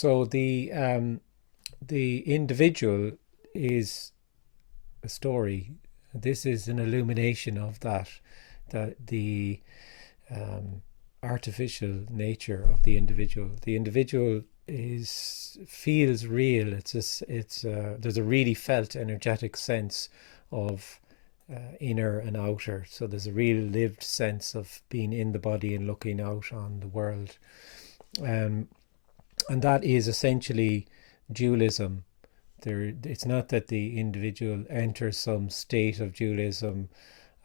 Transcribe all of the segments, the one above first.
So the individual is a story. This is an illumination of that the um, artificial nature of the individual. The individual is feels real. There's a really felt energetic sense of inner and outer. So there's a real lived sense of being in the body and looking out on the world. Um, and that is essentially dualism. It's not that the individual enters some state of dualism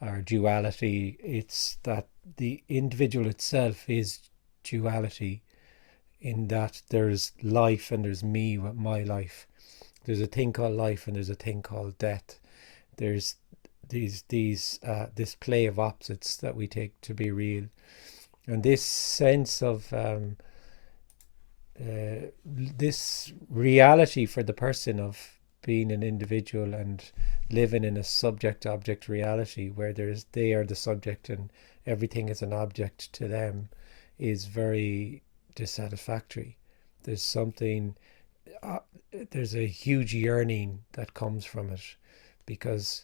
or duality. It's that the individual itself is duality, in that there's life and there's me with my life. There's a thing called life and there's a thing called death. There's these this play of opposites that we take to be real, and this sense of this reality for the person of being an individual and living in a subject object reality where they are the subject and everything is an object to them is very dissatisfactory. There's something uh, there's a huge yearning that comes from it, because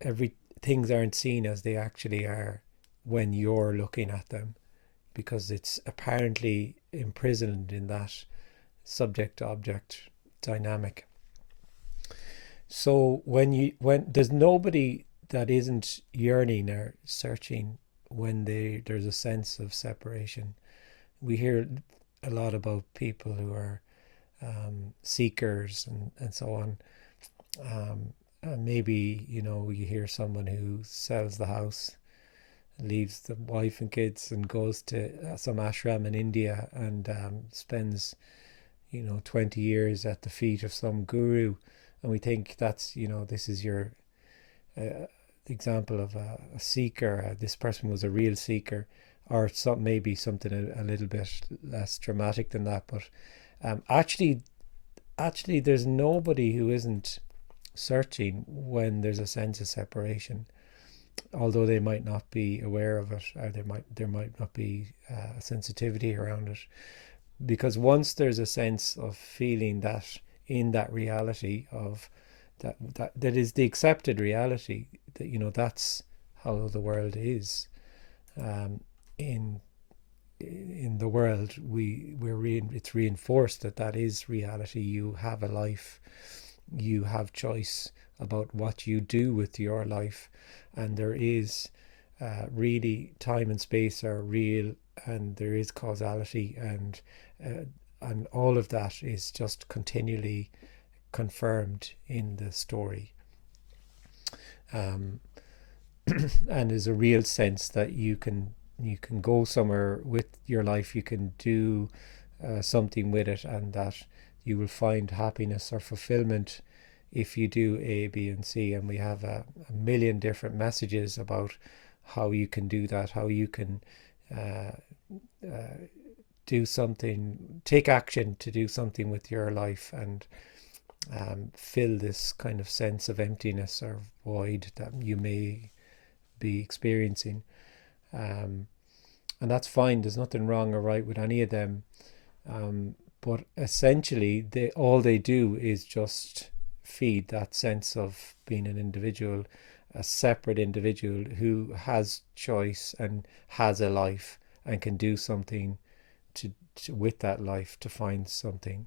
every things aren't seen as they actually are when you're looking at them, because it's apparently imprisoned in that subject object dynamic. So when there's nobody that isn't yearning or searching when there's a sense of separation. We hear a lot about people who are seekers and so on. And maybe you hear someone who sells the house, leaves the wife and kids, and goes to some ashram in India and spends 20 years at the feet of some guru, and we think that's this is your uh, example of a seeker. This person was a real seeker, or maybe something a little bit less dramatic than that. But actually, there's nobody who isn't searching when there's a sense of separation, although they might not be aware of it, or there might not be a sensitivity around it. Because once there's a sense of feeling that in that reality of that is the accepted reality, that that's how the world is. um, in in the world, it's reinforced that that is reality. You have a life, you have choice about what you do with your life, and there is really time and space are real, and there is causality, and all of that is just continually confirmed in the story. um, and there's a real sense that you can go somewhere with your life, you can do something with it, and that you will find happiness or fulfillment if you do A, B, and C. And we have a million different messages about how you can do that, how you can uh, uh, do something, take action to do something with your life, and fill this kind of sense of emptiness or void that you may be experiencing. Um, and that's fine. There's nothing wrong or right with any of them. But essentially, all they do is just feed that sense of being an individual, a separate individual who has choice and has a life and can do something with that life to find something.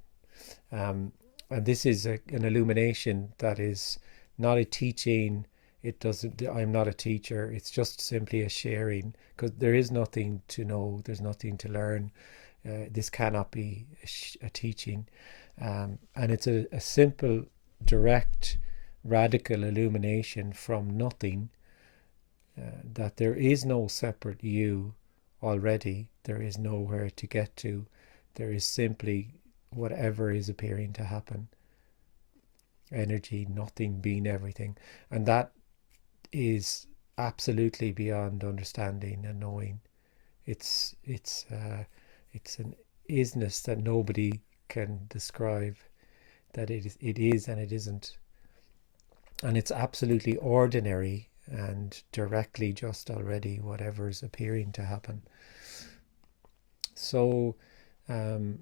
Um, and this is an illumination that is not a teaching. It doesn't. I'm not a teacher. It's just simply a sharing, because there is nothing to know. There's nothing to learn. This cannot be a teaching, and it's a simple, direct, radical illumination from nothing. That there is no separate you already. There is nowhere to get to. There is simply whatever is appearing to happen. Energy, nothing being everything, and that is absolutely beyond understanding and knowing. It's an isness that nobody can describe. That it is and it isn't, and it's absolutely ordinary and directly just already whatever is appearing to happen. So um,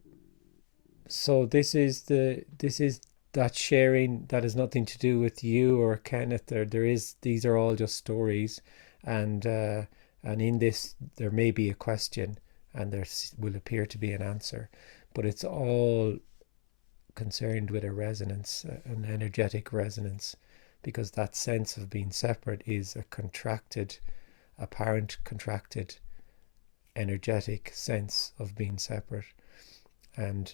So this is that sharing that has nothing to do with you or Kenneth. There is, these are all just stories, and and in this there may be a question, and there will appear to be an answer, but it's all concerned with a resonance, an energetic resonance, because that sense of being separate is a contracted, apparent contracted, energetic sense of being separate, and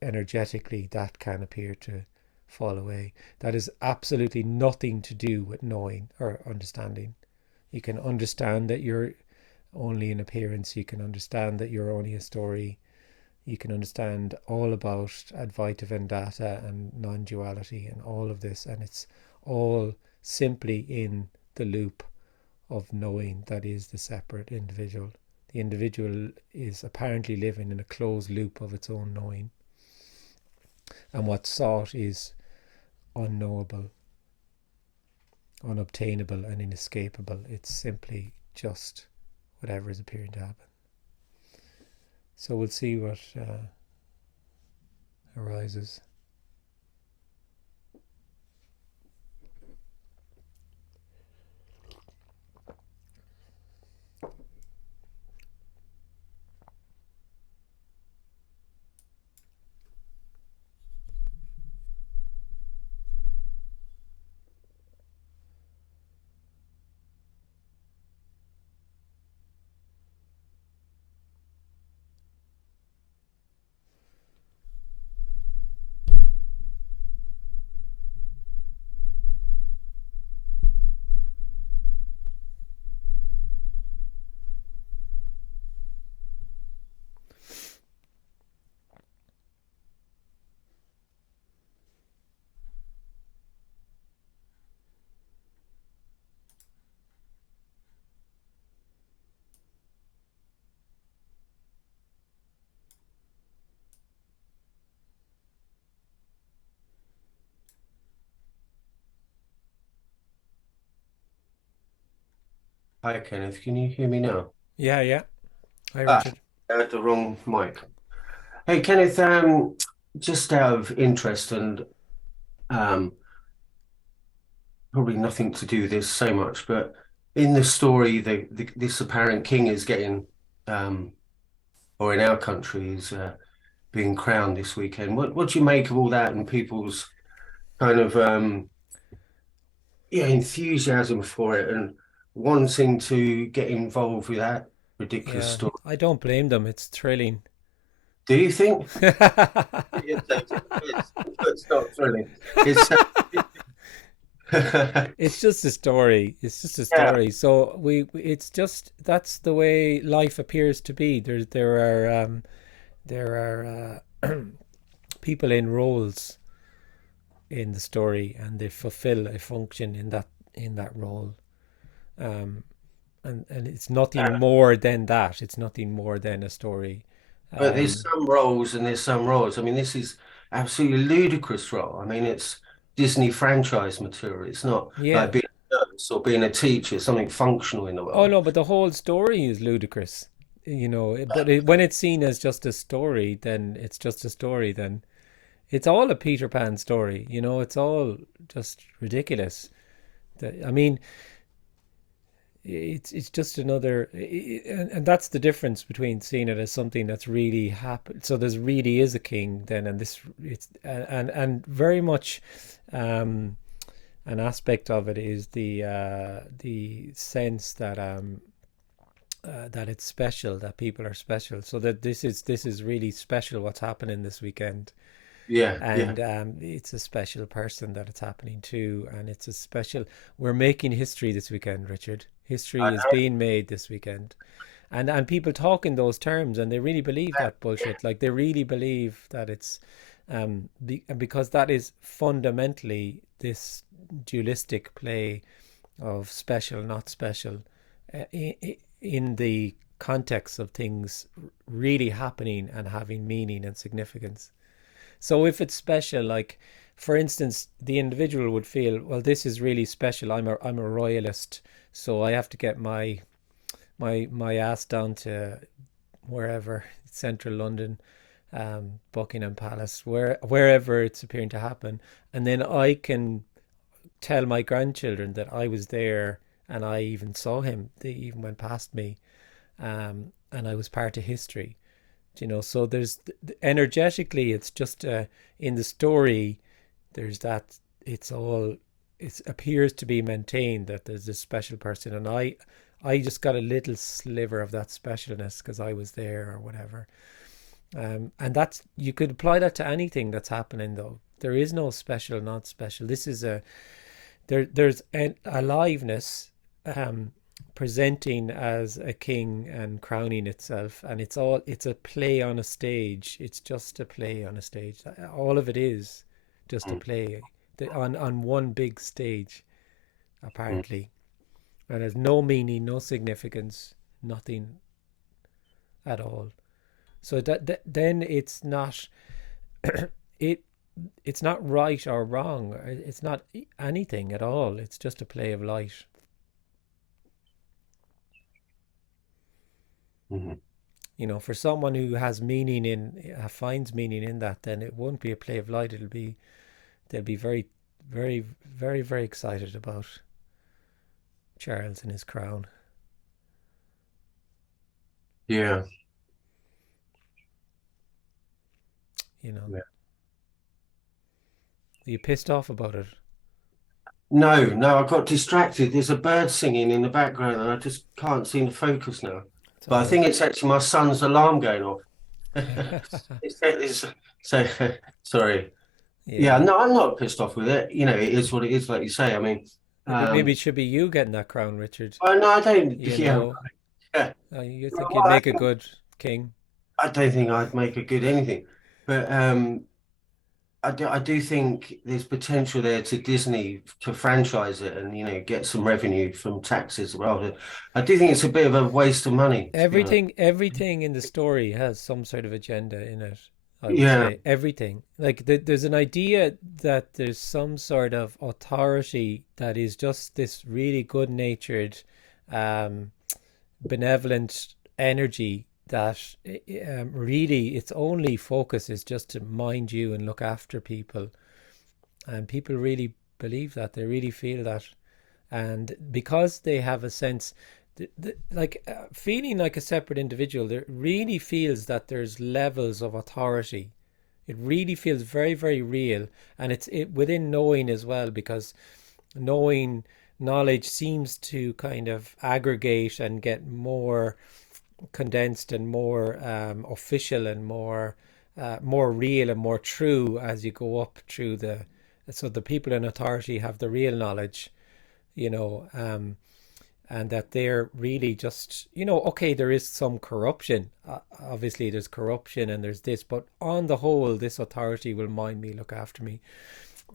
energetically that can appear to fall away. That is absolutely nothing to do with knowing or understanding. You can understand that you're only an appearance, you can understand that you're only a story, you can understand all about Advaita Vendata and non duality and all of this, and it's all simply in the loop of knowing that is the separate individual. The individual is apparently living in a closed loop of its own knowing, and what's sought is unknowable, unobtainable, and inescapable. It's simply just whatever is appearing to happen. So we'll see what arises. Hi, Kenneth. Can you hear me now? Yeah, yeah. Hi, Ah, Richard. I had the wrong mic. Hey, Kenneth, just out of interest and um, probably nothing to do with this so much, but in the story, this apparent king is getting, um, or in our country, is being crowned this weekend. What do you make of all that and people's kind of yeah, enthusiasm for it and wanting to get involved with that ridiculous Yeah, story? I don't blame them. It's thrilling. Do you think? It's not thrilling. It's It's just a story. It's just a yeah, story. So it's just, that's the way life appears to be. There are people in roles in the story, and they fulfill a function in that role. Um, and it's nothing more than that. It's nothing more than a story. but there's Um, some roles and there's some roles. I mean, this is absolutely ludicrous role. I mean, it's Disney franchise material. It's not yeah. like being a nurse or being a teacher. It's something functional in the Oh world. no, but the whole story is ludicrous. But when it's seen as just a story, then it's just a story. Then it's all a Peter Pan story. It's all just ridiculous. I mean, it's just another, and that's the difference between seeing it as something that's really happened. So there's really is a king then, and this it's and very much, um, an aspect of it is the sense that it's special, that people are special, so that this is really special what's happening this weekend. Yeah, yeah. And it's a special person that it's happening to, and it's a special, we're making history this weekend, Richard. I History is know. being made this weekend, and people talk in those terms, and they really believe that bullshit. Like, they really believe that it's because that is fundamentally this dualistic play of special not special, in the context of things really happening and having meaning and significance. So if it's special, like, for instance, the individual would feel, well, this is really special. I'm a royalist, so I have to get my ass down to wherever, central London, Buckingham Palace, wherever it's appearing to happen, and then I can tell my grandchildren that I was there and I even saw him. They even went past me, and I was part of history. So there's energetically, it's just in the story. There's that. It's all. It appears to be maintained that there's this special person, and I just got a little sliver of that specialness because I was there or whatever. And that's, you could apply that to anything that's happening though. There is no special, not special. This is there's an aliveness, presenting as a king and crowning itself, and it's a play on a stage. It's just a play on a stage. All of it is just a Mm, play on one big stage, mm. apparently, and has no meaning, no significance, nothing at all. So then it's not it it's not right or wrong. It's not anything at all. It's just a play of light. Mhm. For someone who has meaning finds meaning in that, then it won't be a play of light. They'll be very, very, very, very excited about Charles and his crown. Yeah. You know, Yeah. are you pissed off about it? No, no, I got distracted. There's a bird singing in the background, and I just can't seem to focus now. It's all But I right. think it's actually my son's alarm going off. So sorry. Yeah, Yeah, no, I'm not pissed off with it. It is what it is, like you say. I mean, maybe um, it should be you getting that crown, Richard. no, I don't. You Yeah, know, yeah. you think Well, you'd make a good king? I don't think I'd make a good anything, but I do think there's potential there to Disney to franchise it and get some revenue from taxes rather. I do think it's a bit of a waste of money, to be honest. Everything in the story has some sort of agenda in it. I would Yeah, say everything. Like there's an idea that there's some sort of authority that is just this really good-natured, um, benevolent energy that, really its only focus is just to mind you and look after people. And people really believe that. They really feel that, and because they have a sense, like, feeling like a separate individual, there really feels that there's levels of authority. It really feels very, very real, and it's within knowing as well, because knowing knowledge seems to kind of aggregate and get more condensed and more, official and more real and more true as you go up through the. So the people in authority have the real knowledge, you know, and that they're really just, okay, there is some corruption. Obviously, there's corruption and there's this, but on the whole, this authority will mind me, look after me,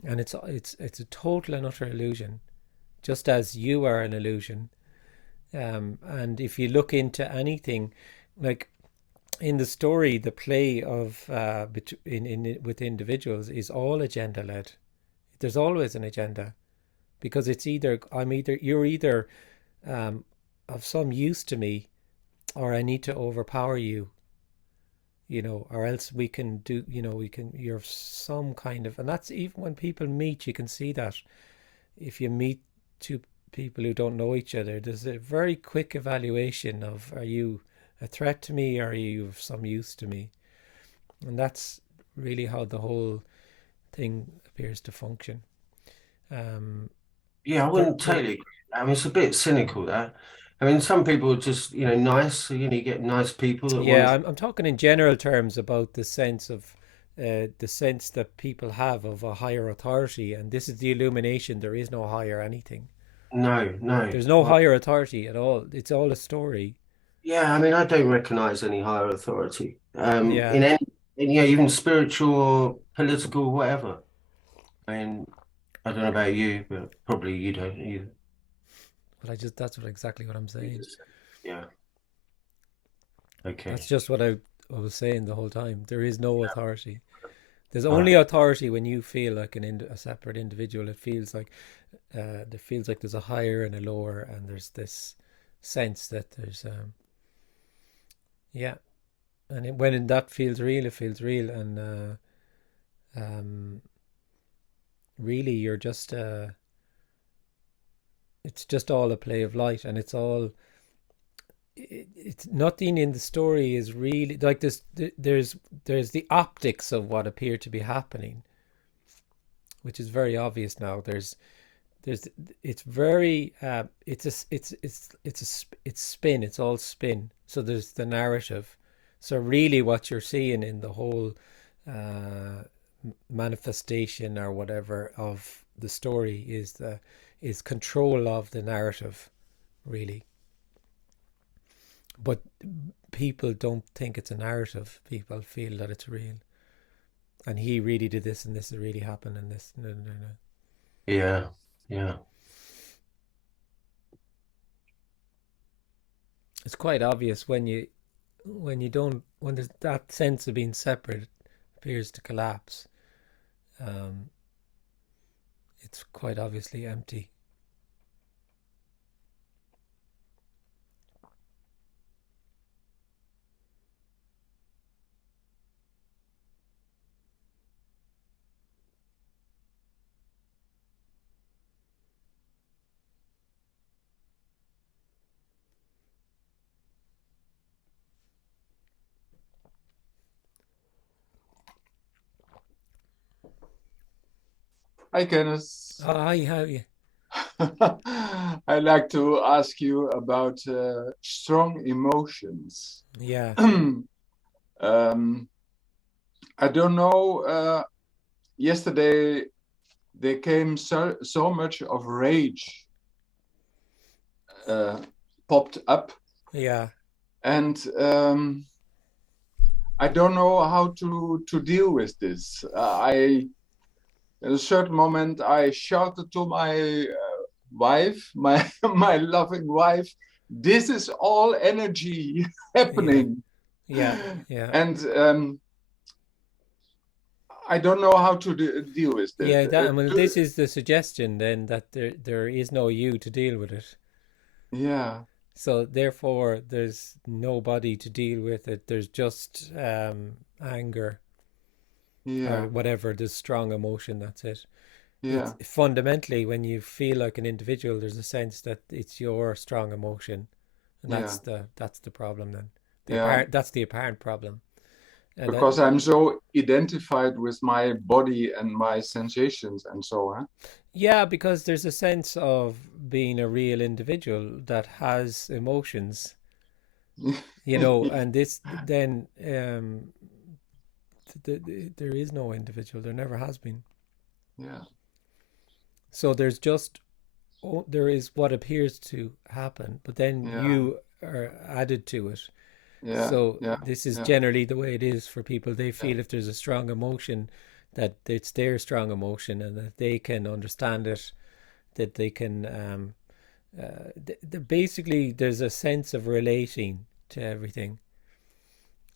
and it's a total and utter illusion, just as you are an illusion. And if you look into anything, like in the story, the play of, with individuals is all agenda led. There's always an agenda, because it's either you're either, um, of some use to me, or I need to overpower you, or else we can do, you're some kind of, and that's even when people meet, you can see that. If you meet two people who don't know each other, there's a very quick evaluation of, are you a threat to me, or are you of some use to me? And that's really how the whole thing appears to function. Um, yeah, I there, wouldn't there, totally agree. I mean, it's a bit cynical that. I mean, some people are just nice. So, you get nice people that Yeah, want. I'm talking in general terms about the sense of, the sense that people have of a higher authority, and this is the illumination. There is no higher anything. No, no. There's no Well, higher authority at all. It's all a story. yeah, I mean, I don't recognize any higher authority. Yeah, In any, even spiritual or political, whatever. I mean, I don't know about you, but probably you don't either. but that's exactly what I'm saying. Yeah. That's Okay. just what I was saying the whole time. There is no authority. There's All only right. authority when you feel like a separate individual. It feels like there's a higher and a lower, and there's this sense that there's, yeah, when that feels real, it feels real, and um, really, you're just it's just all a play of light, and it's nothing in the story is really like this. There's the optics of what appear to be happening, which is very obvious now. There's it's very it's spin. It's all spin. So there's the narrative. So really, what you're seeing in the whole uh, manifestation or whatever of the story is control of the narrative, really. But people don't think it's a narrative. People feel that it's real, and he really did this, and this really happened, and this. No, no, no. Yeah, yeah, It's quite obvious when you don't when there's that sense of being separate appears to collapse. Um, it's quite obviously empty. Hi, Kenneth. Oh, I have you. I'd like to ask you about strong emotions. Yeah, Um, I don't know. Yesterday, there came so much of rage uh, popped up, yeah, and I don't know how to deal with this. At a certain moment, I shouted to my wife, my my loving wife, this is all energy yeah, happening, yeah, yeah, and I don't know how to deal with that. yeah. That well, this is the suggestion then that there is no you to deal with it. Yeah, So therefore, there's nobody to deal with it. There's just anger or yeah, whatever. There's strong emotion. That's it. It's yeah, fundamentally when you feel like an individual, there's a sense that it's your strong emotion, and yeah, that's the problem. Then yeah. that's the apparent problem, and that Because I'm so identified with my body and my sensations and so on. yeah, because there's a sense of being a real individual that has emotions, and this then there is no individual. There never has been. Yeah, So there's just there is what appears to happen, but then yeah, you are added to it. yeah, So yeah, this is yeah, generally the way it is for people. They yeah, feel if there's a strong emotion, that it's their strong emotion and that they can understand it, that they can basically there's a sense of relating to everything.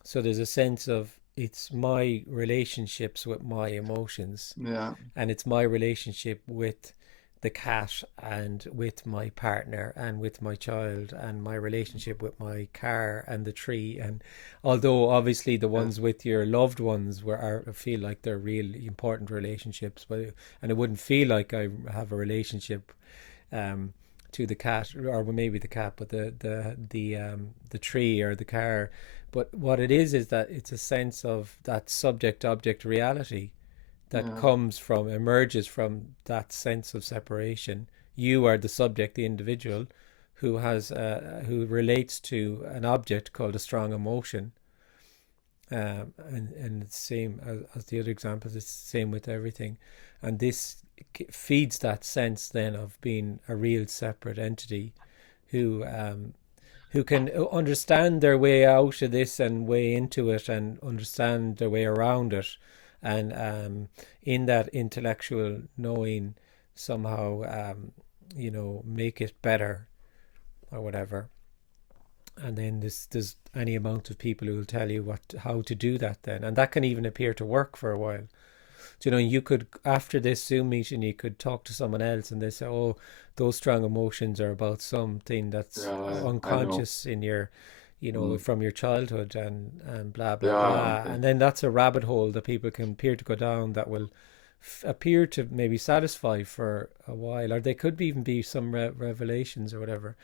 So there's a sense of it's my relationships with my emotions, yeah, and it's my relationship with the cat and with my partner and with my child and my relationship with my car and the tree. And although obviously the yeah, ones with your loved ones feel like they're really important relationships, but and it wouldn't feel like I have a relationship um to the cat, or maybe the cat, but the tree or the car. But what it is that it's a sense of that subject object reality that yeah, emerges from that sense of separation. You are the subject, the individual, who relates to an object called a strong emotion. And it's the same as the other examples. It's the same with everything, and this feeds that sense then of being a real separate entity who who can understand their way out of this and way into it and understand their way around it, and in that intellectual knowing somehow make it better or whatever. And then there's any amount of people who will tell you how to do that then, and that can even appear to work for a while. So, you could, after this Zoom meeting, you could talk to someone else and they say, oh, those strong emotions are about something that's yeah. I know. unconscious in your you know, Mm. from your childhood and blah blah Yeah, blah, okay. and then that's a rabbit hole that people can appear to go down that will appear to maybe satisfy for a while, or they could even be some revelations or whatever.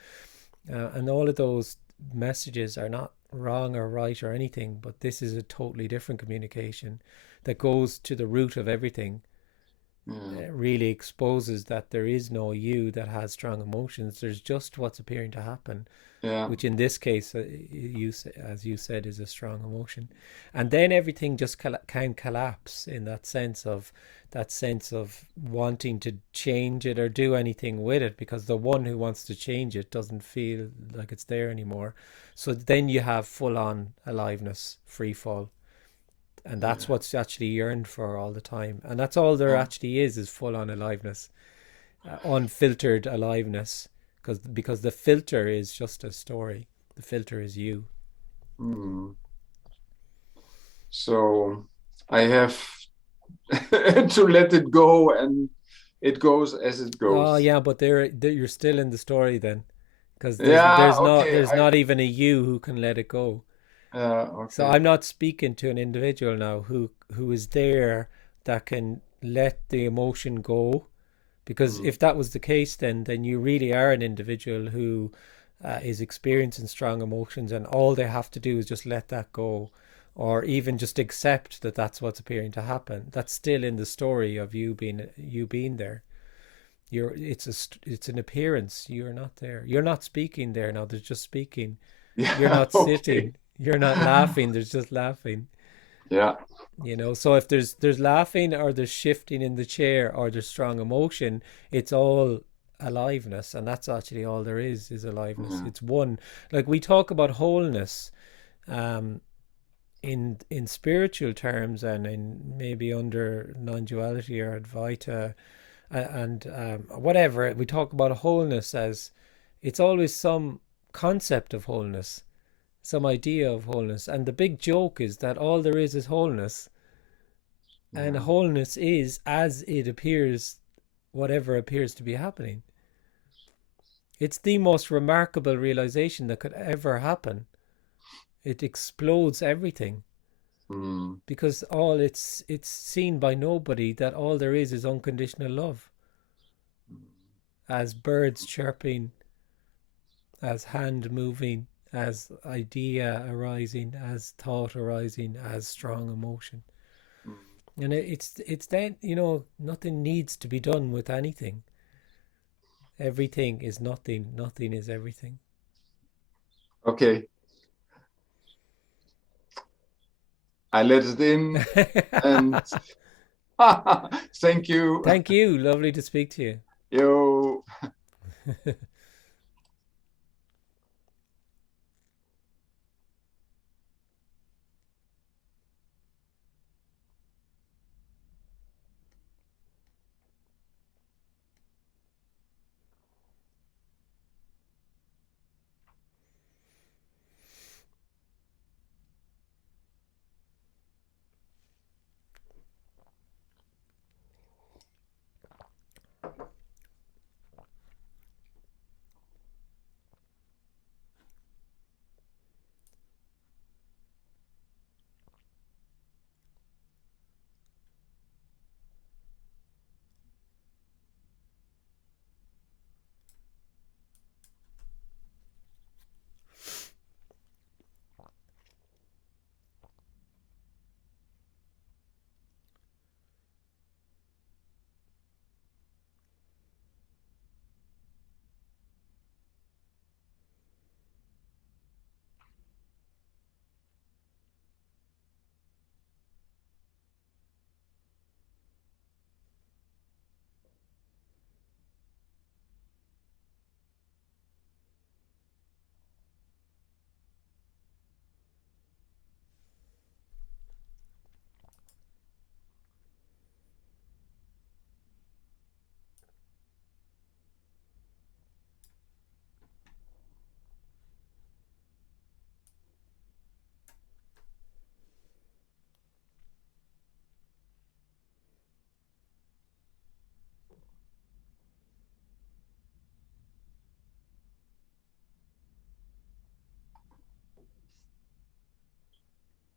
And all of those messages are not wrong or right or anything, but this is a totally different communication that goes to the root of everything. Yeah, Really exposes that there is no you that has strong emotions. There's just what's appearing to happen, yeah, which in this case, as you said, is a strong emotion. And then everything just can collapse in that sense of wanting to change it or do anything with it, because the one who wants to change it doesn't feel like it's there anymore. So then you have full on aliveness, free fall. And that's yeah, what's actually yearned for all the time. And that's all there yeah. actually is full on aliveness, unfiltered aliveness, because the filter is just a story. The filter is you. Mm. So I have to let it go, and it goes as it Oh goes. yeah, but you're still in the story then, because Yeah, okay. there's not even a you who can let it go. So Okay. I'm not speaking to an individual now who is there that can let the emotion go, because Mm. if that was the case, then you really are an individual who is experiencing strong emotions, and all they have to do is just let that go, or even just accept that that's what's appearing to happen. That's still in the story of you being there. It's an appearance. You're not there. You're not speaking there now. There's just speaking. You're Yeah, not okay. sitting. You're not laughing. There's just laughing. Yeah. You know, so if there's laughing or there's shifting in the chair or there's strong emotion, it's all aliveness, and that's actually all there is aliveness. Yeah. It's one. Like we talk about wholeness, um, in spiritual terms, and in maybe under non-duality or Advaita, and whatever we talk about wholeness as, it's always some concept of wholeness, some idea of wholeness, and the big joke is that all there is wholeness, and Yeah. wholeness is as it appears, whatever appears to be happening. It's the most remarkable realization that could ever happen. It explodes everything, Mm. because all it's seen by nobody that all there is unconditional love, as birds chirping, as hand moving, as idea arising, as thought arising, as strong emotion. Mm. And it's then, nothing needs to be done with anything. Everything is nothing, nothing is everything. Okay. I let it in, and thank you. Thank you. Lovely to speak to you. You.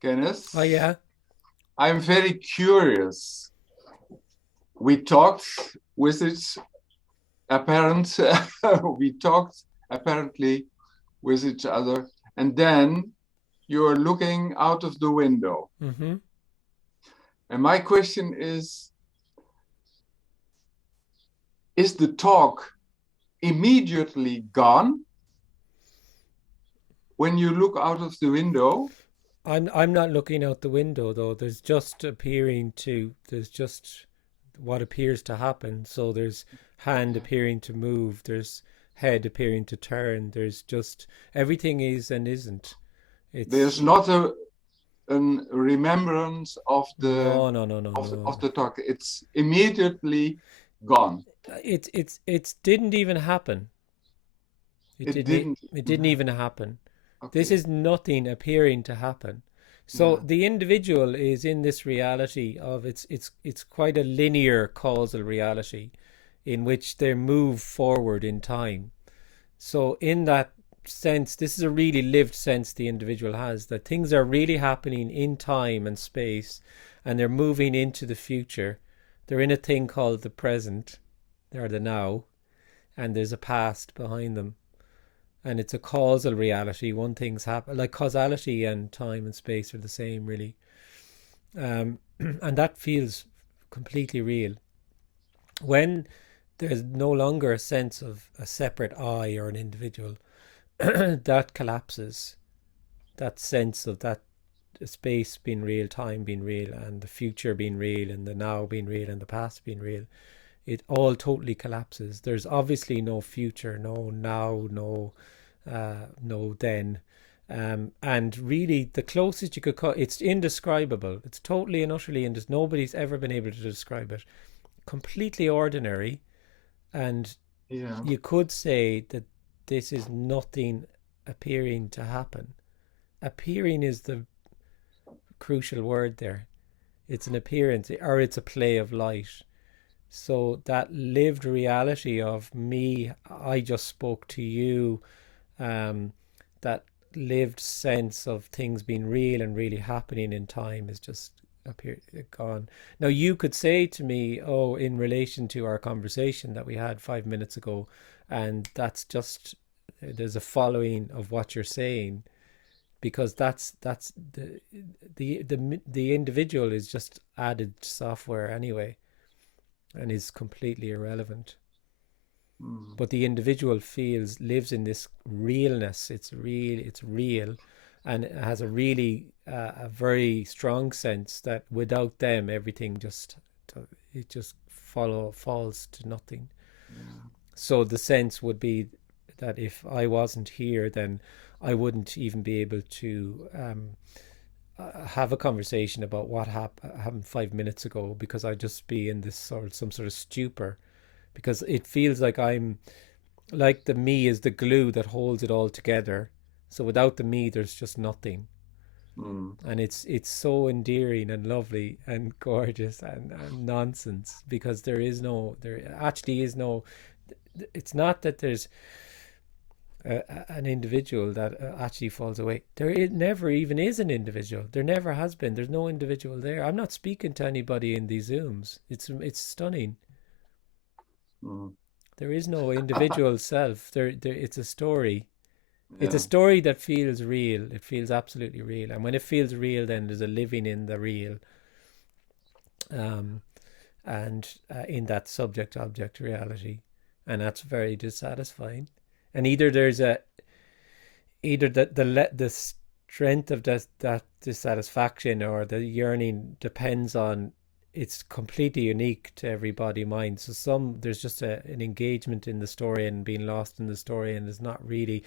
Kenneth. Oh yeah. I'm very curious. We talked with its apparent, we talked apparently with each other, and then you're looking out of the window. Mm-hmm. And my question is the talk immediately gone when you look out of the window? I'm not looking out the window though. There's just what appears to happen. So there's hand appearing to move, there's head appearing to turn, there's just everything is and isn't. There's not a remembrance of no, of the talk. It's immediately gone. It didn't even happen. It didn't. It didn't even happen. Okay. This is nothing appearing to happen. So Yeah. the individual is in this reality of it's quite a linear causal reality in which they move forward in time. So in that sense, this is a really lived sense the individual has, that things are really happening in time and space, and they're moving into the future. They're in a thing called the present, or the now, and there's a past behind them. And it's a causal reality. One thing's happen, like causality and time and space are the same, really. And that feels completely real. When there's no longer a sense of a separate I or an individual, that collapses. That sense of that space being real, time being real, and the future being real, and the now being real, and the past being real, it all totally collapses. There's obviously no future, no now, no then. And really, the closest you could it's indescribable. It's totally and utterly, and nobody's ever been able to describe it. Completely ordinary, and Yeah. you could say that this is nothing appearing to happen. Appearing is the crucial word there. It's an appearance, or it's a play of light. So that lived reality of me, I just spoke to you, that lived sense of things being real and really happening in time is just gone. Now you could say to me, oh, in relation to our conversation that we had 5 minutes ago, and that's just, there's a following of what you're saying, because that's the individual is just added software anyway, and is completely irrelevant. But the individual lives in this realness. It's real, and it has a really a very strong sense that without them everything just falls to nothing. So the sense would be that if I wasn't here, then I wouldn't even be able to have a conversation about what happened 5 minutes ago, because I'd just be in this some sort of stupor, because it feels like I'm like the me is the glue that holds it all together. So without the me, there's just nothing. And it's so endearing and lovely and gorgeous and nonsense, because there actually is no, it's not that there's an individual that actually falls away. Never even is an individual. There never has been. There's no individual there. I'm not speaking to anybody in these Zooms. It's stunning. There is no individual self. It's a story. It's a story that feels real. It feels absolutely real. And when it feels real, then there's a living in the real. And in that subject-object reality. And that's very dissatisfying. And either the strength of that dissatisfaction or the yearning depends on, it's completely unique to everybody mind. So there's just an engagement in the story and being lost in the story, and there's not really,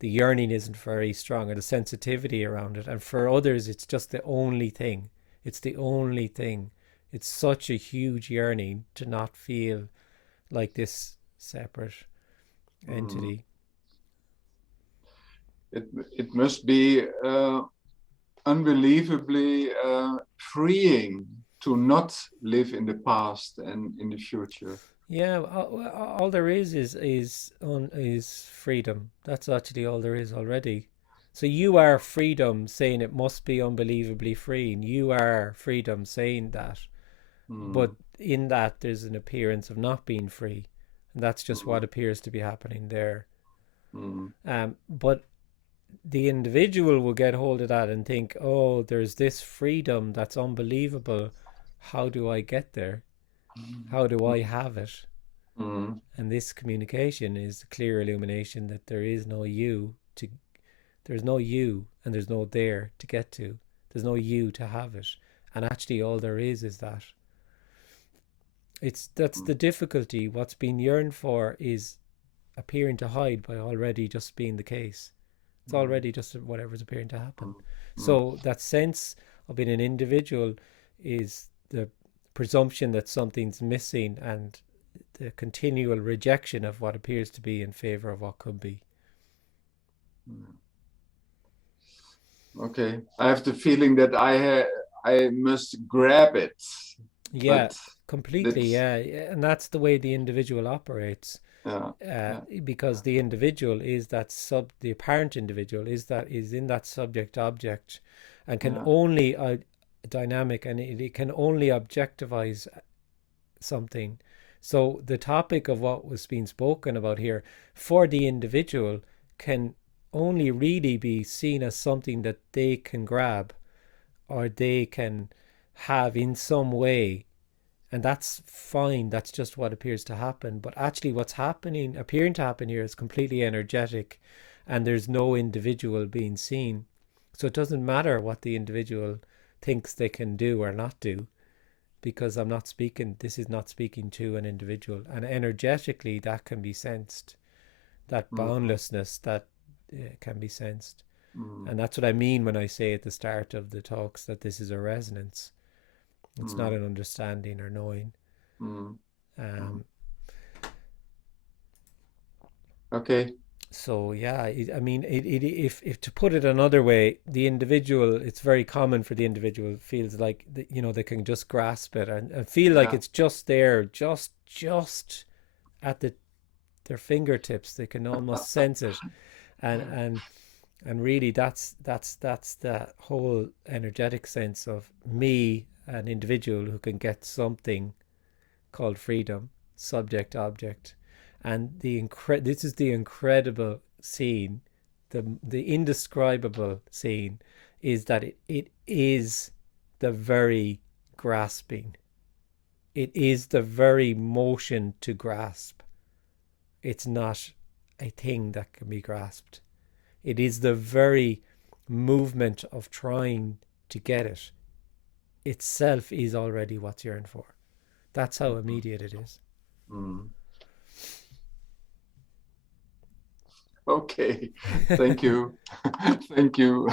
the yearning isn't very strong, or the sensitivity around it. And for others, it's just the only thing. It's the only thing. It's such a huge yearning to not feel like this separate entity. It must be unbelievably freeing to not live in the past and in the future. Yeah, all there is freedom. That's actually all there is already. So you are freedom saying it must be unbelievably free, and you are freedom saying that. But in that, there's an appearance of not being free. And that's just what appears to be happening there. But the individual will get hold of that and think, oh, there's this freedom that's unbelievable. How do I get there? How do I have it? And this communication is a clear illumination that there is no you to, there's no you and there's no there to get to. There's no you to have it. And actually all there is that. That's the difficulty. What's being yearned for is appearing to hide by already just being the case. It's already just whatever's appearing to happen. So that sense of being an individual is the presumption that something's missing and the continual rejection of what appears to be in favor of what could be. Okay, I have the feeling that I must grab it. Yeah, But completely. Yeah, and that's the way the individual operates. Because the individual is that the apparent individual is in that subject object, and can only dynamic, and it can only objectivize something. So the topic of what was being spoken about here for the individual can only really be seen as something that they can grab or they can have in some way. And that's fine. That's just what appears to happen. But actually what's appearing to happen here is completely energetic, and there's no individual being seen. So it doesn't matter what the individual thinks they can do or not do, because this is not speaking to an individual. And energetically that can be sensed. That boundlessness that can be sensed. And that's what I mean when I say at the start of the talks that this is a resonance. It's not an understanding or knowing. Okay. So yeah, if to put it another way, the individual, it's very common for the individual feels like they can just grasp it and feel like it's just there, just at their fingertips. They can almost sense it, and really that's the whole energetic sense of me, an individual who can get something called freedom, subject object. And this is the incredible scene, the indescribable scene, is that it is the very grasping. It is the very motion to grasp. It's not a thing that can be grasped. It is the very movement of trying to get it itself is already what's yearned for. That's how immediate it is. Okay, thank you. Thank you.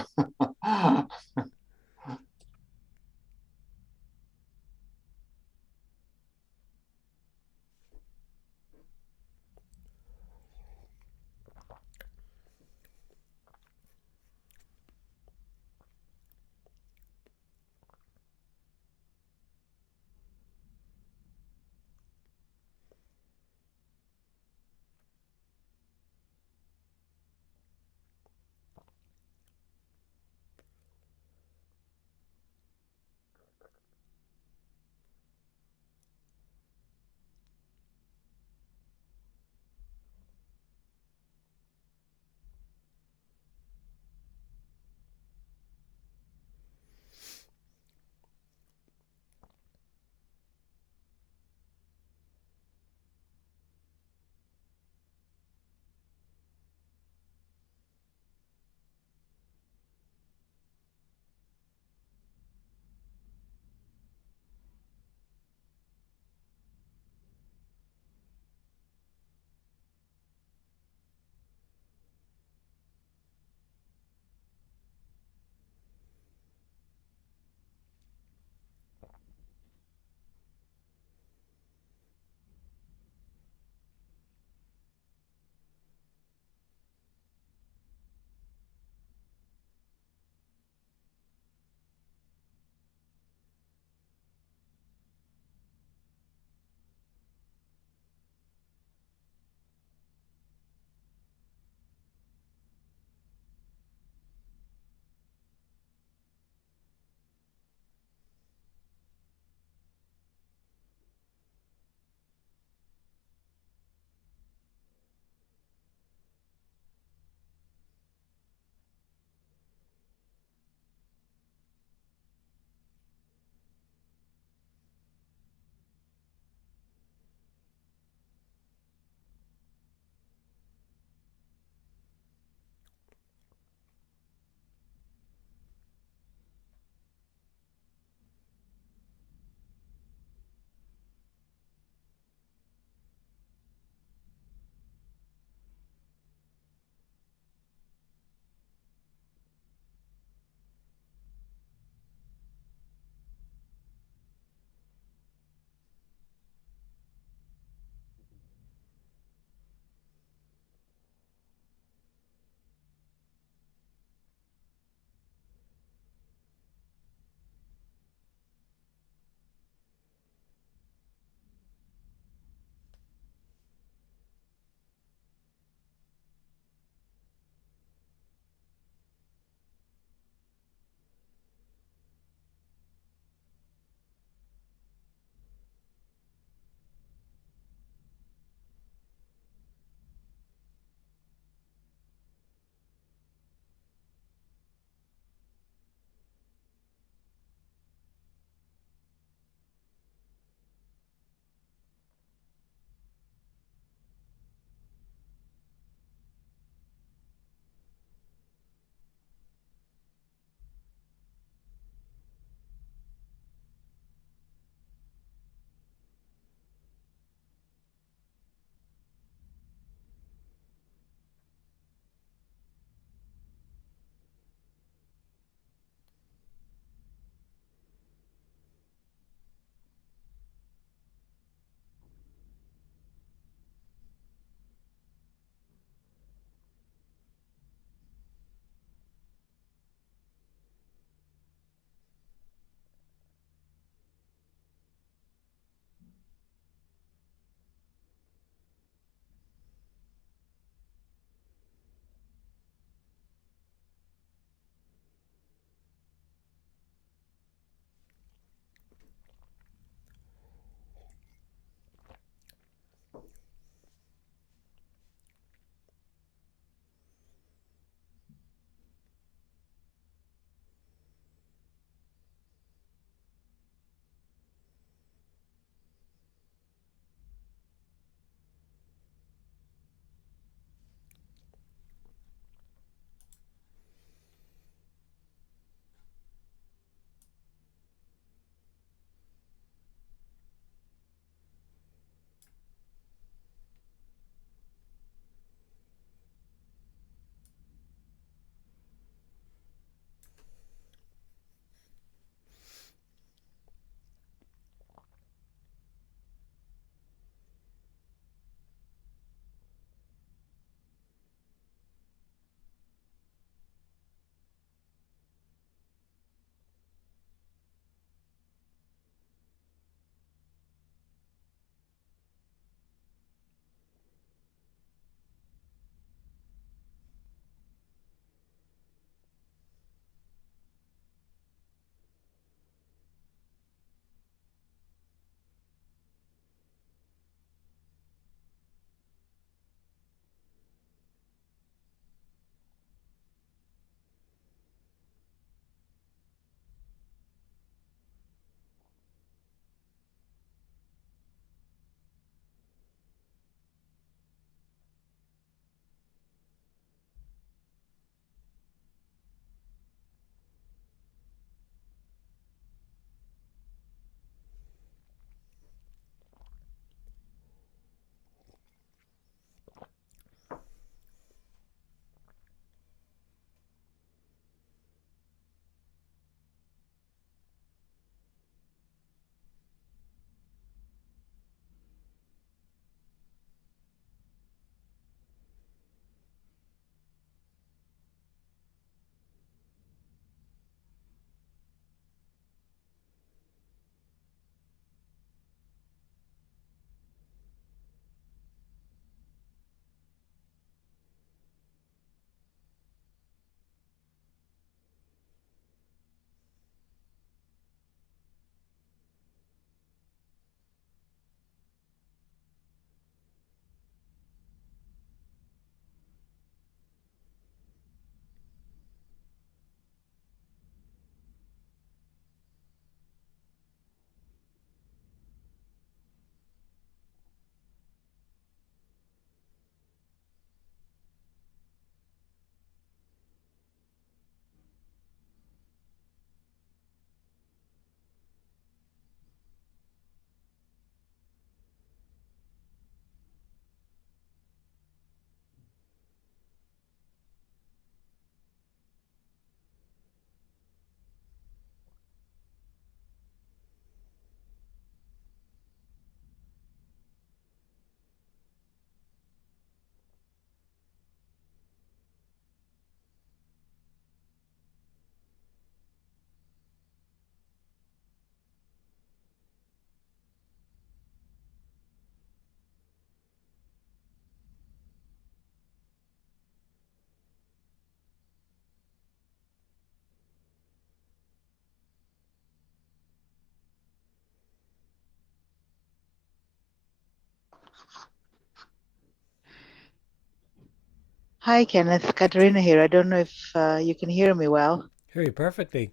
Hi, Kenneth. Katerina here. I don't know if you can hear me well. Hear you perfectly.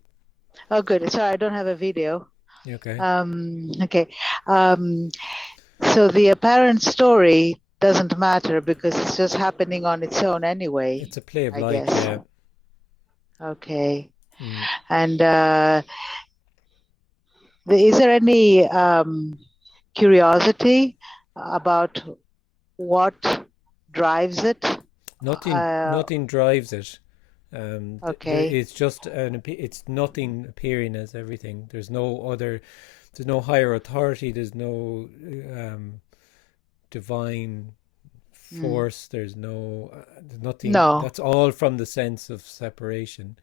Oh, good. Sorry, I don't have a video. Okay. Okay. So the apparent story doesn't matter because it's just happening on its own anyway, It's a play of I light, guess. yeah. Okay. Mm. And is there any curiosity about what drives it? Nothing drives it. Okay. It's just it's nothing appearing as everything. There's no higher authority. There's no divine force. There's nothing. No. That's all from the sense of separation.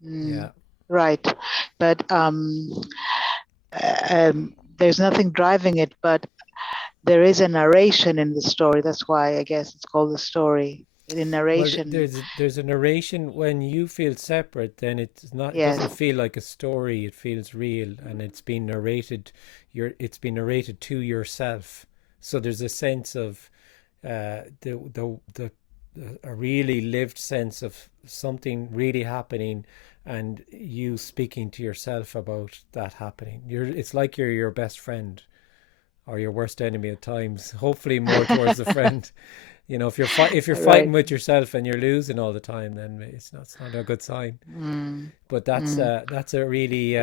Yeah. Right. But there's nothing driving it, but there is a narration in the story. That's why I guess it's called the story. The narration. Well, there's a narration when you feel separate. Then it's not. It Yes. doesn't feel like a story. It feels real, and it's been narrated. It's been narrated to yourself. So there's a sense of a really lived sense of something really happening, and you speaking to yourself about that happening. It's like you're your best friend, or your worst enemy at times. Hopefully, more towards the friend. You know, if you're fighting with yourself and you're losing all the time, then it's not a good sign. But that's a really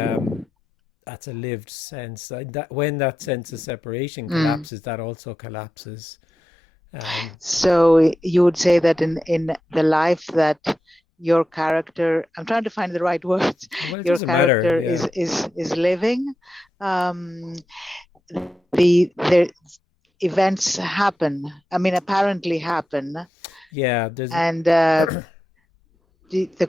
that's a lived sense. That when that sense of separation collapses, that also collapses. So you would say that in the life that your character, I'm trying to find the right words. Well, your character is living. The events happen. I mean, apparently happen. Yeah. And the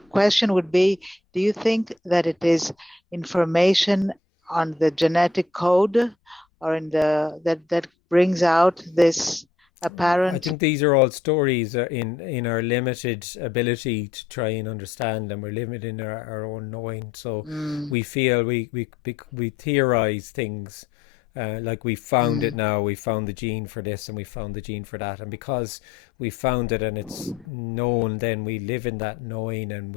question would be: do you think that it is information on the genetic code, or in that brings out this apparent? I think these are all stories in our limited ability to try and understand, and we're limited in our own knowing. So we feel we theorize things. Like we found it now, we found the gene for this and we found the gene for that, and because we found it and it's known, then we live in that knowing, and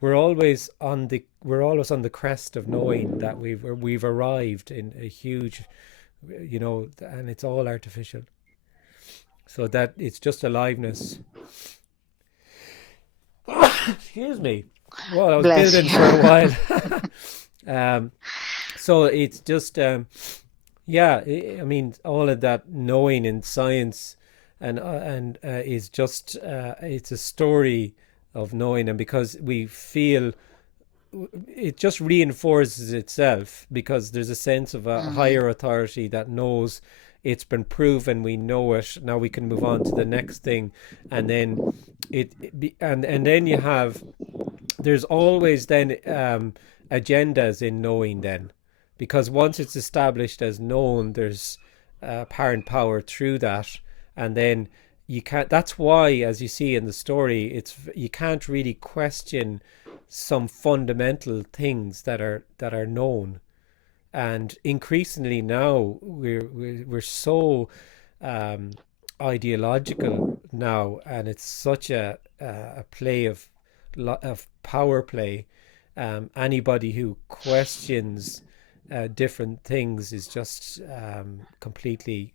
we're always on the crest of knowing that we've arrived in a huge, and it's all artificial. So that it's just aliveness. Excuse me. Well, I was building for a while. So it's just yeah, I mean, all of that knowing in science and is just it's a story of knowing, and because we feel it just reinforces itself, because there's a sense of a higher authority that knows it's been proven, we know it, now we can move on to the next thing. And then and then you have, there's always then agendas in knowing then, because once it's established as known, there's apparent power through that. And then you can't, that's why, as you see in the story, you can't really question some fundamental things that are known. And increasingly now we're so ideological now, and it's such a play of power play. Anybody who questions different things is just completely,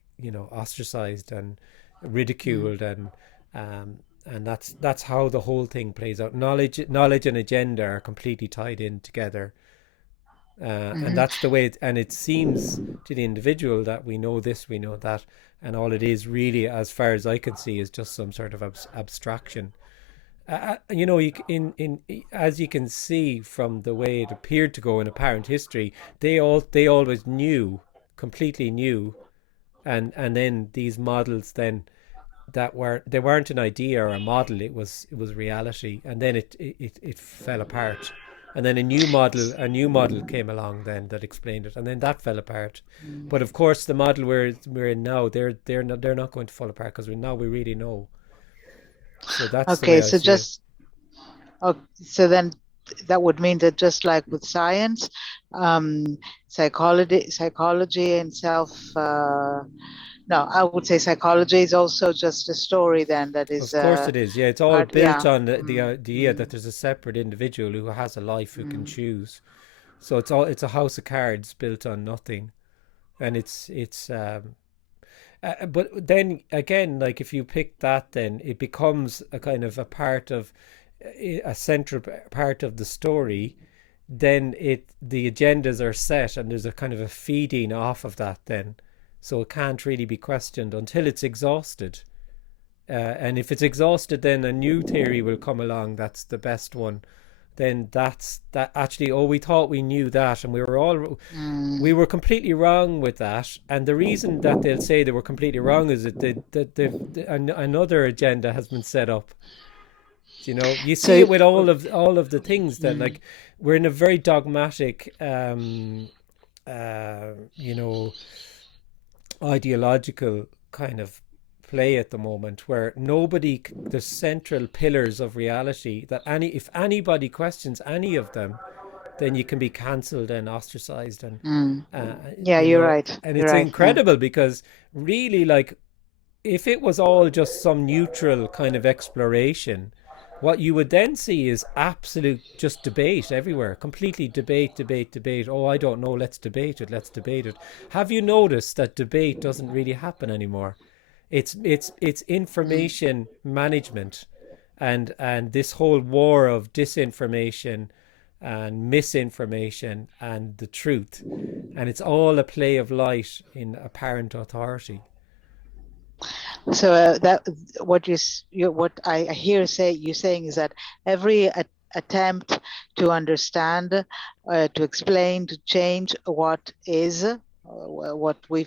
ostracized and ridiculed, and that's how the whole thing plays out. Knowledge and agenda are completely tied in together. And that's the way and it seems to the individual that we know this, we know that, and all it is really, as far as I can see, is just some sort of abstraction. As you can see from the way it appeared to go in apparent history, they always completely knew, and then these models then they weren't an idea or a model, it was reality, and then it fell apart. And then a new model came along then that explained it, and then that fell apart. But of course, the model we're in now, they're not going to fall apart, because we really know. So that's okay. So just so then that would mean that, just like with science, psychology and self No, I would say psychology is also just a story then that is Of course it is. Yeah, it's all part, built yeah. on the idea that Mm, there's a separate individual who has a life who can mm, choose. So it's a house of cards built on nothing, and but then again, like if you pick that, then it becomes a kind of a part of a central part of the story. Then the agendas are set, and there's a kind of a feeding off of that. Then, so it can't really be questioned until it's exhausted. And if it's exhausted, then a new theory will come along. That's the best one. Then that's that. Actually, oh, we thought we knew that, and we were completely wrong with that. And the reason that they'll say they were completely wrong is that another agenda has been set up. You know, you see So, it with all of the things that, mm, like, we're in a very dogmatic, you know, ideological kind of play at the moment, where the central pillars of reality, that if anybody questions any of them, then you can be cancelled and ostracized, and mm, uh, yeah, you you're know, right. and You're it's right. Yeah. incredible because really, like, if it was all just some neutral kind of exploration, what you would then see is absolute just debate everywhere, completely debate. Oh, I don't know, let's debate it. Have you noticed that debate doesn't really happen anymore? It's Mm. information management, and this whole war of disinformation and misinformation and the truth, and it's all a play of light in apparent authority. So that what I hear you saying is that every attempt to understand, to explain, to change what is, what we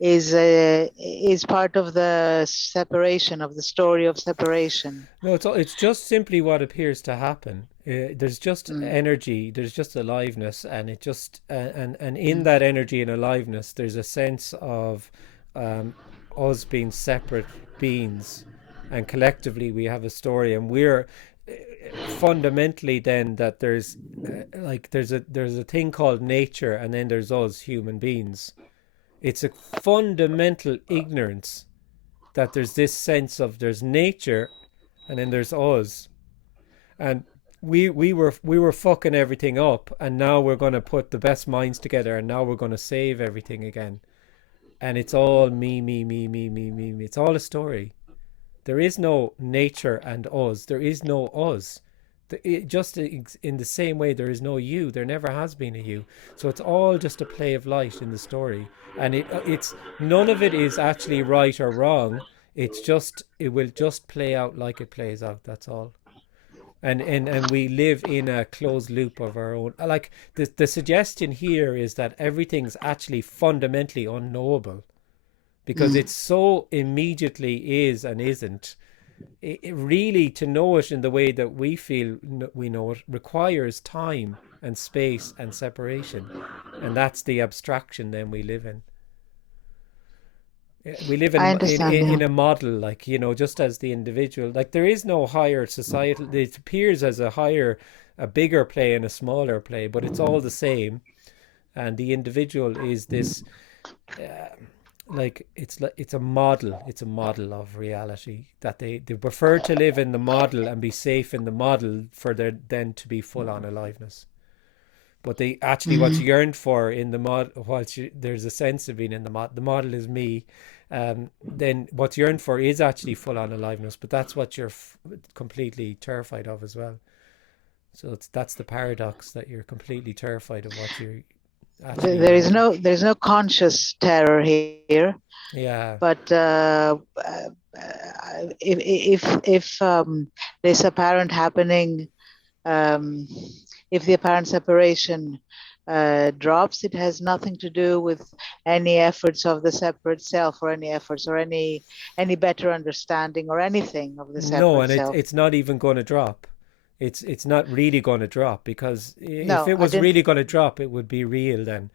is part of the separation, of the story of separation. No, it's just simply what appears to happen. There's just Mm, energy, there's just aliveness, and it just and in mm, that energy and aliveness, there's a sense of um, us being separate beings, and collectively we have a story, and we're fundamentally then that there's a thing called nature, and then there's us human beings. It's a fundamental ignorance that there's this sense of there's nature, and then there's us, and we were fucking everything up, and now we're going to put the best minds together, and now we're going to save everything again, and it's all me. It's all a story. There is no nature and us. There is no us. Just in the same way there is no you, there never has been a you. So it's all just a play of light in the story, and it's none of it is actually right or wrong. It will just play out like it plays out. That's all. And we live in a closed loop of our own. Like the suggestion here is that everything's actually fundamentally unknowable, because mm. it's so immediately is and isn't. It really, to know it in the way that we feel we know it, requires time and space and separation, and that's the abstraction then we live in. We live I understand. Yeah. in a model, like, you know, just as the individual, like, there is no higher societal. It appears as a bigger play and a smaller play, but it's all the same. And the individual is this, uh, like, it's a model. It's a model of reality that they prefer to live in the model and be safe in the model for their then to be full on aliveness. But they actually, what's Mm. yearned for in the mod, there's a sense of being in the mod. The model is me. Then what's yearned for is actually full on aliveness. But that's what you're completely terrified of as well. So that's the paradox, that you're completely terrified of what you're actually There's no conscious terror here, yeah. but if this apparent happening, if the apparent separation drops, it has nothing to do with any efforts of the separate self, or any efforts, or any better understanding, or anything of the No, separate and it's self. it's not even going to drop. It's not really going to drop, because if No, it I was didn't. really going to drop, it would be real then.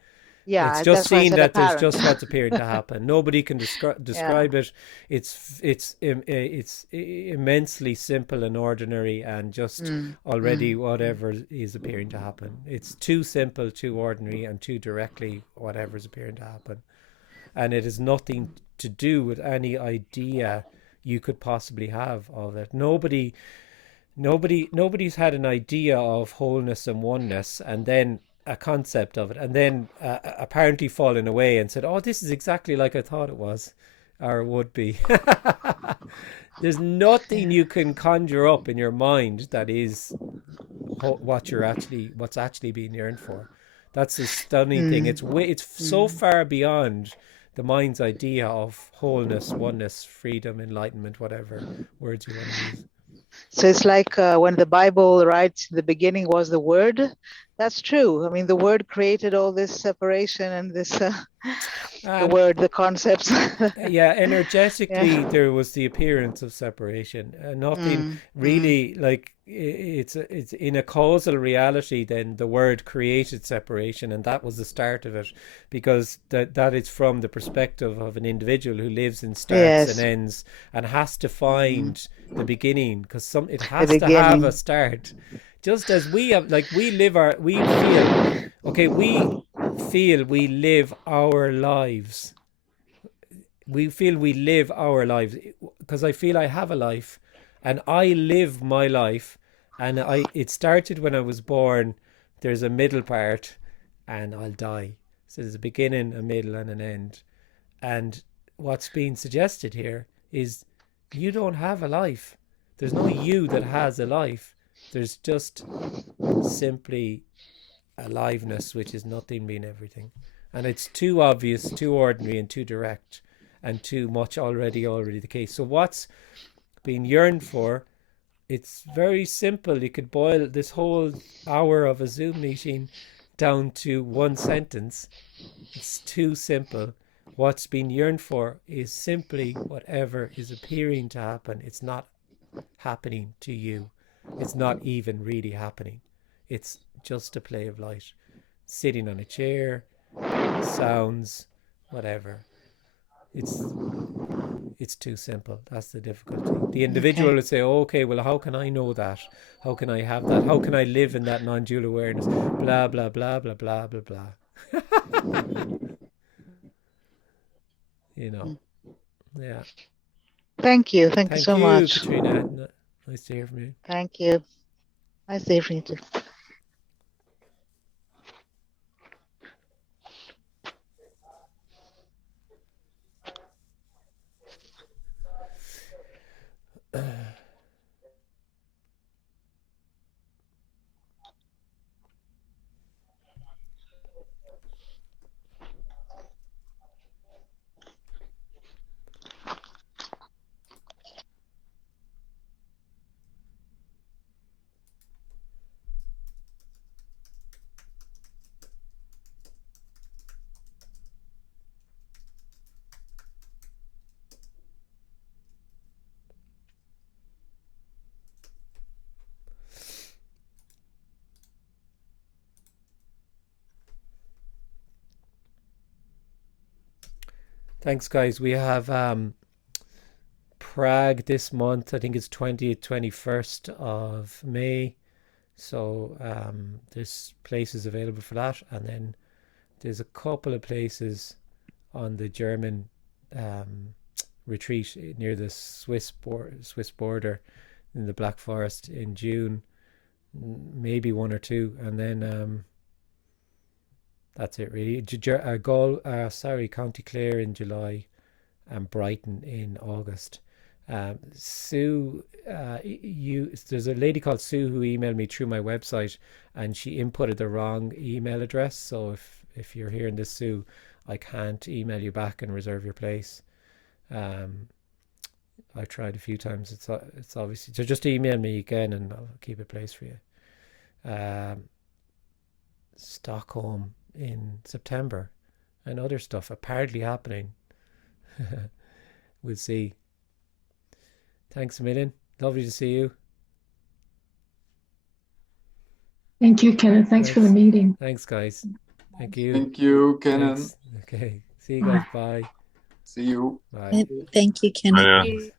It's Yeah, just that's why I seen said that there's apparent. just what's appearing to happen. Nobody can Yeah. describe it. It's immensely simple and ordinary, and just Mm, already mm, mm. whatever is appearing to happen. It's too simple, too ordinary, and too directly whatever's appearing to happen. and it has nothing to do with any idea you could possibly have of it. Nobody's had an idea of wholeness and oneness, and then a concept of it, and then apparently fallen away and said, oh, this is exactly like I thought it was, or would be. There's nothing you can conjure up in your mind that is what's actually being yearned for. That's a stunning thing. It's so far beyond the mind's idea of wholeness, oneness, freedom, enlightenment, whatever words you want to use. So it's like when the Bible writes, the beginning was the Word. That's true. I mean, the Word created all this separation and this, the word, the concepts. Yeah, energetically, there was the appearance of separation. Nothing really, like, it's in a causal reality, then the Word created separation, and that was the start of it, because that is from the perspective of an individual who lives in starts and ends and has to find the beginning, because it has to have a start. Just as we have, like, we feel we live our lives. We feel we live our lives, because I feel I have a life, and I live my life, and it started when I was born. There's a middle part, and I'll die. So there's a beginning, a middle, and an end. And what's being suggested here is you don't have a life. There's no you that has a life. There's just simply aliveness, which is nothing being everything. And it's too obvious, too ordinary, and too direct, and too much already the case. So what's being yearned for, it's very simple. You could boil this whole hour of a Zoom meeting down to one sentence. It's too simple. What's being yearned for is simply whatever is appearing to happen. It's not happening to you. It's not even really happening. It's just a play of light, sitting on a chair, sounds, whatever. It's too simple. That's the difficulty. The individual would say, okay, well, how can I know that? How can I have that? How can I live in that non-dual awareness? Blah, blah, blah, blah, blah, blah, blah. You know, yeah. Thank you. Thank you so much. Katrina. Nice to hear from you. Thank you. Nice to hear from you too. Thanks, guys. We have Prague this month. I think it's 20th, 21st of May. So there's places available for that. And then there's a couple of places on the German retreat near the Swiss border in the Black Forest in June. Maybe one or two. And then that's it, really. County Clare in July, and Brighton in August. Sue, there's a lady called Sue who emailed me through my website, and she inputted the wrong email address. So if you're hearing this, Sue, I can't email you back and reserve your place. I've tried a few times. It's obviously, so just email me again, and I'll keep a place for you. Stockholm in September, and other stuff apparently happening. We'll see. Thanks a million. Lovely to see you. Thank you, Kenneth. Thanks for the meeting. Thanks, guys. Thank you. Thank you, Kenneth. Okay. See you guys. Bye. See you. Bye. Thank you, Kenneth. Yeah.